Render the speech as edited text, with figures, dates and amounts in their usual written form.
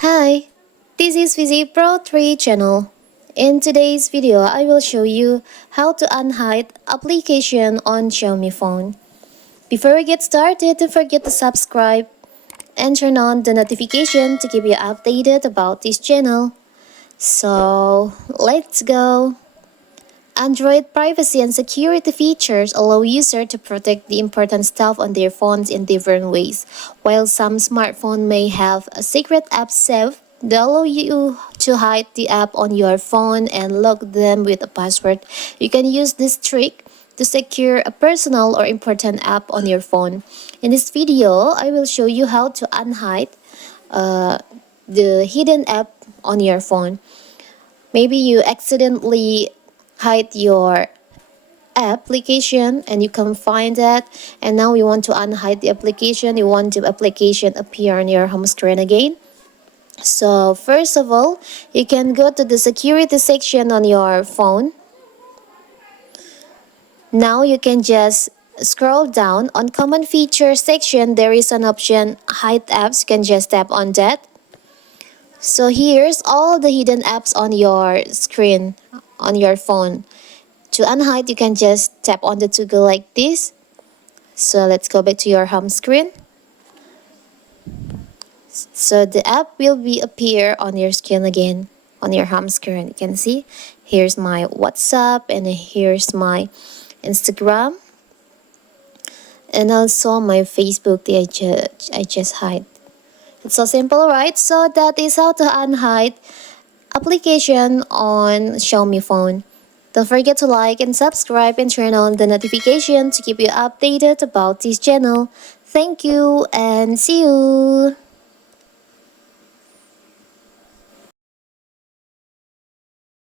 Hi, this is Vizi Pro 3 channel. In today's video, I will show you how to unhide application on Xiaomi phone. Before we get started, don't forget to subscribe and turn on the notification to keep you updated about this channel. So, let's go! Android privacy and security features allow users to protect the important stuff on their phones in different ways. While some smartphones may have a secret app saved, they allow you to hide the app on your phone and lock them with a password. You can use this trick to secure a personal or important app on your phone. In this video, I will show you how to unhide the hidden app on your phone. Maybe you accidentally hide your application and you can't find that, and now you want to unhide the application. You want the application appear on your home screen again. So first of all, you can go to the security section on your phone. Now you can just scroll down on common features section. There is an option hide apps. You can just tap on that. So here's all the hidden apps on your screen on your phone. To unhide, you can just tap on the toggle like this. So let's go back to your home screen. So the app will be appear on your screen again, on your home screen. You can see here's my WhatsApp and here's my Instagram and also my Facebook that I just hide. It's so simple, right? So that is how to unhide application on Xiaomi phone. Don't forget to like and subscribe and turn on the notification to keep you updated about this channel. Thank you and see you!